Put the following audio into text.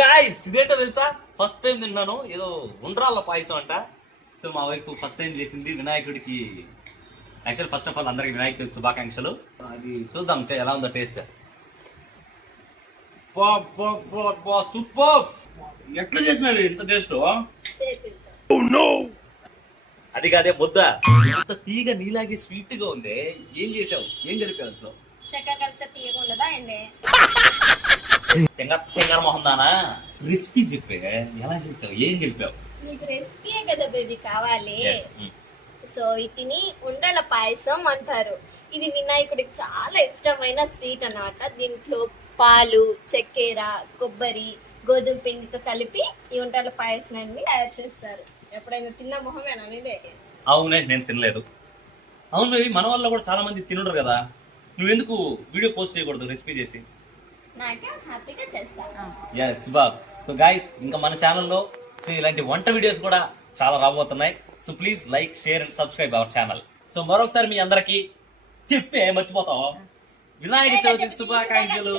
Guys ఇదేంటో తెలుసా? First time తిన్నాను. ఏదో ఉండ్రాళ్ళ పాయసం అంట. సో మా వైపు ఫస్ట్ టైం చేసింది వినాయకుడికి. యాక్చువల్ ఫస్ట్ ఆఫ్ ఆల్ అందరికి వినాయక చవితి శుభాకాంక్షలు. అది చూద్దాం ఎలా ఉందో టేస్ట్ సూపర్. ఎట్లా చేసినాడు? ఇంత టేస్ట్ అది కాదే ముద్ద. ఎంత తీగ నీలాగే స్వీట్గా ఉంది. ఏం చేసావు? ఏం కలిపావు అందులో? చక్కగా కలిపితే తీయకుండా అండి తెంగ తెంగర మొహం దానా? రెసిపీ చెప్పే. ఎలా చేసావు? ఏం కలిపావు మీకు రెసిపీ కదా బేబీ కావాలి. Mm. సో వీటిని ఉండ్రల పాయసం అంటారు. ఇది వినాయకుడికి చాలా ఇష్టమైన స్వీట్ అన్నమాట. దీంట్లో పాలు చక్కెర కొబ్బరి గోధుమ పిండితో కలిపి ఈ ఉండ్రల పాయసాన్ని తయారు చేస్తారు. ఎప్పుడైనా తిన్న మొహమేనా ఇదే అవునే నేను తినలేదు. అవును మన వల్ల కూడా చాలా మంది తినరు కదా. నువ్వెందుకు వీడియో పోస్ట్ చేయకూడదు రెసిపీ చేసి? నాకే హ్యాపీగా చేస్తాను. ఎస్ బాబ్ సో గాయస్ ఇంకా మన ఛానల్లో సో ఇలాంటి వంట వీడియోస్ కూడా చాలా రాబోతున్నాయి. So please like share and subscribe our channel so మరొకసారి మీ అందరికి చెప్పే మర్చిపోతాం. వినాయక చవితి శుభాకాంక్షలు.